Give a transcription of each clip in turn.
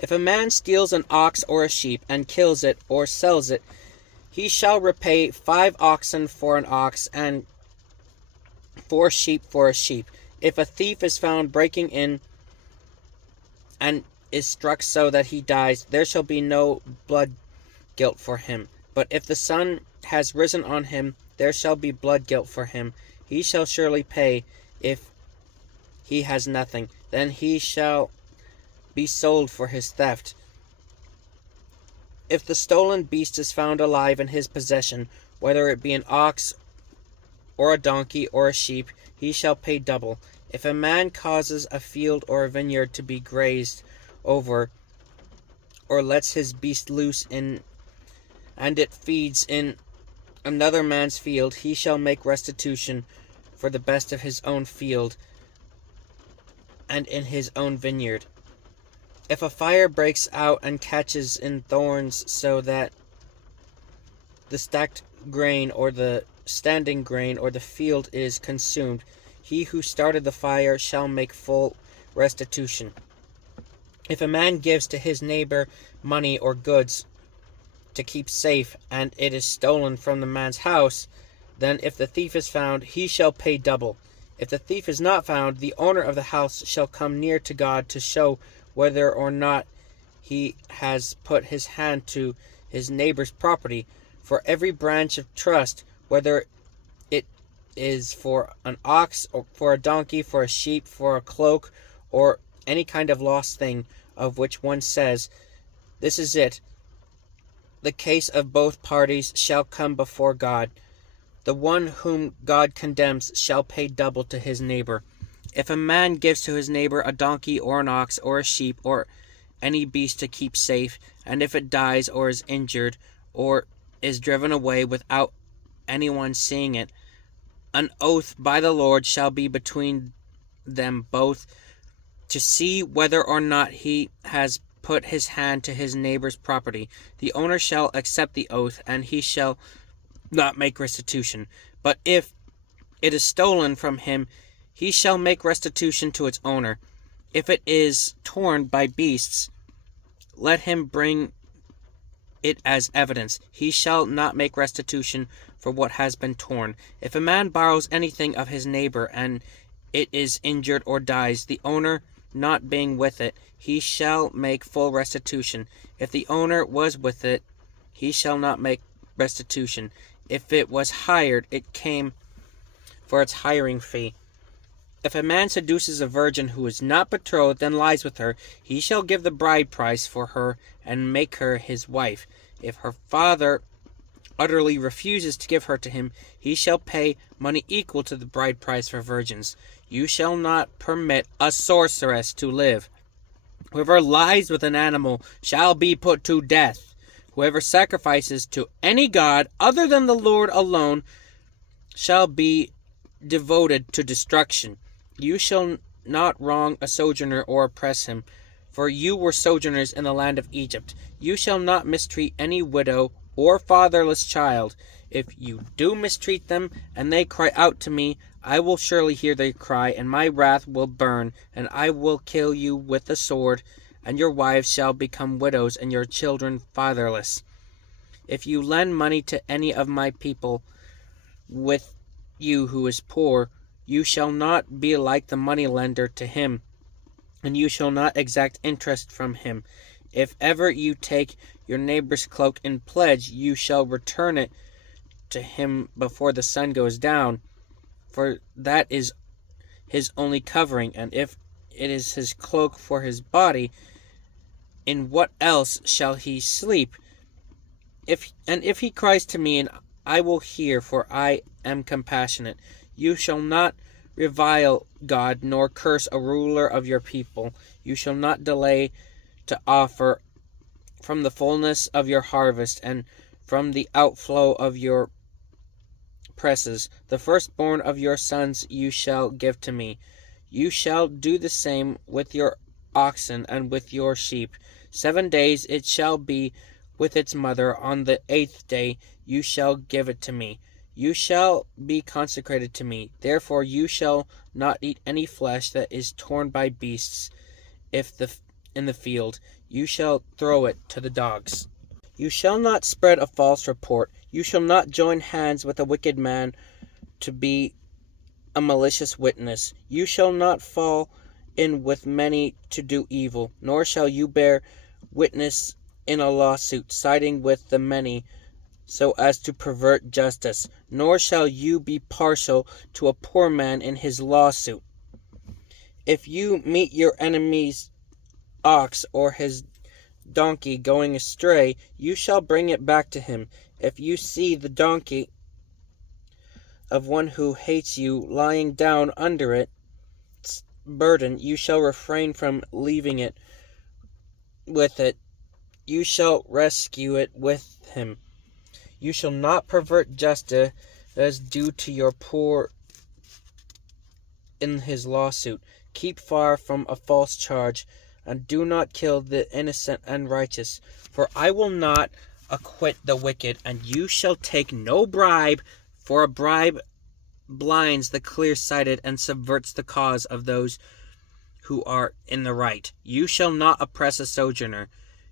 If a man steals an ox or a sheep, and kills it, or sells it, he shall repay 5 oxen for an ox, and 4 sheep for a sheep. If a thief is found breaking in, and is struck so that he dies, there shall be no blood guilt for him. But if the sun has risen on him, there shall be blood guilt for him. He shall surely pay if he has nothing. Then he shall be sold for his theft. If the stolen beast is found alive in his possession, whether it be an ox or a donkey or a sheep, he shall pay double. If a man causes a field or a vineyard to be grazed over, or lets his beast loose in, and it feeds in another man's field, he shall make restitution for the best of his own field and in his own vineyard. If a fire breaks out and catches in thorns so that the stacked grain or the standing grain or the field is consumed, he who started the fire shall make full restitution. If a man gives to his neighbor money or goods to keep safe, and it is stolen from the man's house, then if the thief is found, he shall pay double. If the thief is not found, the owner of the house shall come near to God to show whether or not he has put his hand to his neighbor's property. For every branch of trust, whether it is for an ox, or for a donkey, for a sheep, for a cloak, or any kind of lost thing, of which one says, "This is it," the case of both parties shall come before God. The one whom God condemns shall pay double to his neighbor. If a man gives to his neighbor a donkey or an ox or a sheep or any beast to keep safe, and if it dies or is injured or is driven away without anyone seeing it, an oath by the Lord shall be between them both to see whether or not he has put his hand to his neighbor's property. The owner shall accept the oath, and he shall not make restitution. But if it is stolen from him, he shall make restitution to its owner. If it is torn by beasts, let him bring it as evidence. He shall not make restitution for what has been torn. If a man borrows anything of his neighbor, and it is injured or dies, the owner not being with it, he shall make full restitution. If the owner was with it, he shall not make restitution. If it was hired, it came for its hiring fee. If a man seduces a virgin who is not betrothed and lies with her, he shall give the bride price for her and make her his wife. If her father utterly refuses to give her to him, he shall pay money equal to the bride price for virgins. You shall not permit a sorceress to live. Whoever lies with an animal shall be put to death. Whoever sacrifices to any god other than the Lord alone shall be devoted to destruction. You shall not wrong a sojourner or oppress him, for you were sojourners in the land of Egypt. You shall not mistreat any widow or fatherless child. If you do mistreat them, and they cry out to me, I will surely hear their cry, and my wrath will burn, and I will kill you with the sword, and your wives shall become widows, and your children fatherless. If you lend money to any of my people with you who is poor, you shall not be like the moneylender to him, and you shall not exact interest from him. If ever you take your neighbor's cloak in pledge, you shall return it to him before the sun goes down, for that is his only covering. And if it is his cloak for his body, in what else shall he sleep? If he cries to me, and I will hear, for I am compassionate. You shall not revile God, nor curse a ruler of your people. You shall not delay to offer from the fullness of your harvest, and from the outflow of your presses. The firstborn of your sons you shall give to me. You shall do the same with your oxen and with your sheep. 7 days it shall be with its mother. On the 8th day you shall give it to me. You shall be consecrated to me. Therefore you shall not eat any flesh that is torn by beasts. If the in the field, you shall throw it to the dogs. You shall not spread a false report. You shall not join hands with a wicked man to be a malicious witness. You shall not fall in with many to do evil, nor shall you bear witness in a lawsuit, siding with the many so as to pervert justice, nor shall you be partial to a poor man in his lawsuit. If you meet your enemy's ox or his donkey going astray, you shall bring it back to him. If you see the donkey of one who hates you lying down under its burden, you shall refrain from leaving it with it. You shall rescue it with him. You shall not pervert justice as due to your poor in his lawsuit. Keep far from a false charge, and do not kill the innocent and righteous. For I will not acquit the wicked, and you shall take no bribe, for a bribe blinds the clear-sighted and subverts the cause of those who are in the right. You shall not oppress a sojourner.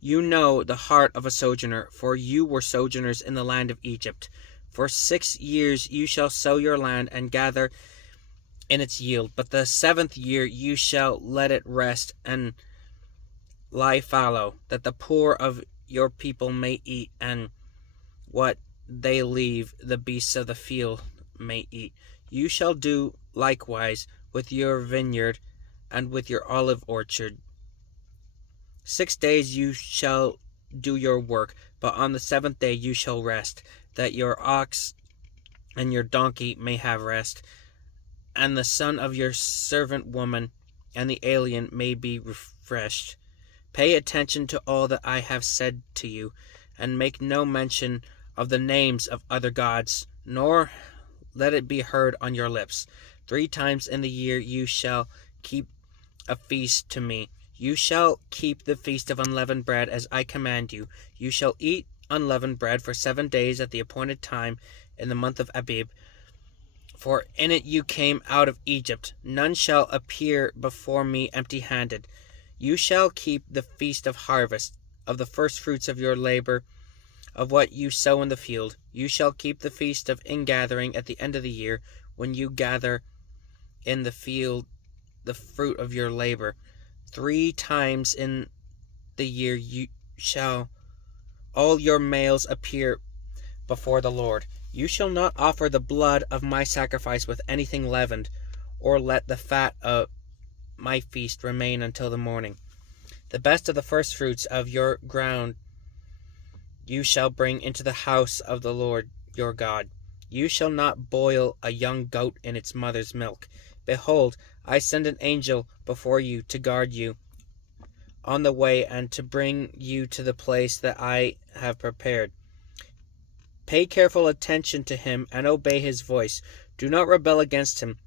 You know the heart of a sojourner, for you were sojourners in the land of Egypt. For 6 years you shall sow your land and gather in its yield, but the 7th year you shall let it rest and lie fallow, that the poor of your people may eat, and what they leave the beasts of the field may eat. You shall do likewise with your vineyard and with your olive orchard. 6 days you shall do your work, but on the 7th day you shall rest, that your ox and your donkey may have rest, and the son of your servant woman and the alien may be refreshed. Pay attention to all that I have said to you, and make no mention of the names of other gods, nor let it be heard on your lips. 3 times in the year you shall keep a feast to me. You shall keep the feast of unleavened bread as I command you. You shall eat unleavened bread for 7 days at the appointed time in the month of Abib. For in it you came out of Egypt. None shall appear before me empty-handed. You shall keep the feast of harvest, of the firstfruits of your labor, of what you sow in the field. You shall keep the feast of ingathering at the end of the year, when you gather in the field the fruit of your labor. 3 times in the year you shall all your males appear before the Lord. You shall not offer the blood of my sacrifice with anything leavened, or let the fat of my feast remain until the morning. The best of the firstfruits of your ground you shall bring into the house of the Lord your God. You shall not boil a young goat in its mother's milk. Behold, I send an angel before you to guard you on the way and to bring you to the place that I have prepared. Pay careful attention to him and obey his voice. Do not rebel against him,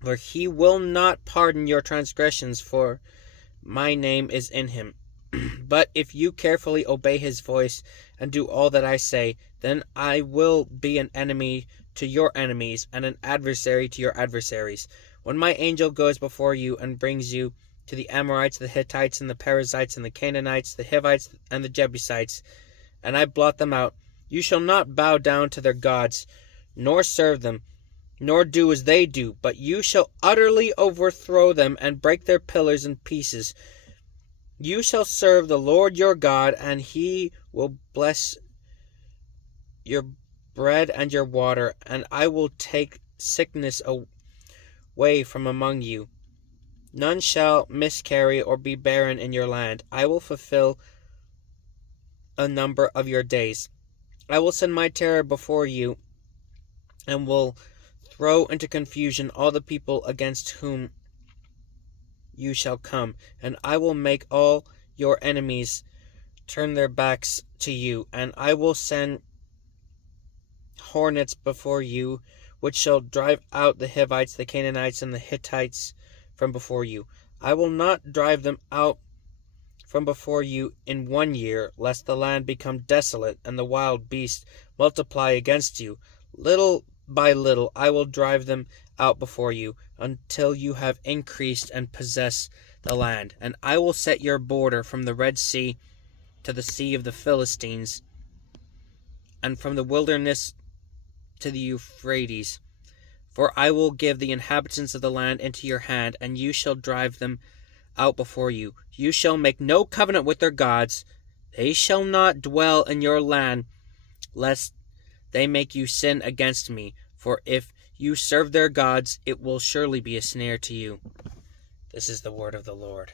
for he will not pardon your transgressions, for my name is in him. But if you carefully obey his voice and do all that I say, then I will be an enemy to your enemies and an adversary to your adversaries. When my angel goes before you and brings you to the Amorites, the Hittites, and the Perizzites, and the Canaanites, the Hivites, and the Jebusites, and I blot them out, you shall not bow down to their gods, nor serve them, nor do as they do, but you shall utterly overthrow them and break their pillars in pieces. You shall serve the Lord your God, and he will bless your bread and your water, and I will take sickness away from among you. None shall miscarry or be barren in your land. I will fulfill a number of your days. I will send my terror before you, and will throw into confusion all the people against whom you shall come, and I will make all your enemies turn their backs to you, and I will send hornets before you, which shall drive out the Hivites, the Canaanites, and the Hittites from before you. I will not drive them out from before you in 1 year, lest the land become desolate, and the wild beasts multiply against you. Little by little I will drive them out before you, until you have increased and possess the land, and I will set your border from the Red Sea to the Sea of the Philistines, and from the wilderness to the Euphrates. For I will give the inhabitants of the land into your hand, and you shall drive them out before you. You shall make no covenant with their gods. They shall not dwell in your land, lest they make you sin against me. For if you serve their gods, it will surely be a snare to you. This is the word of the Lord.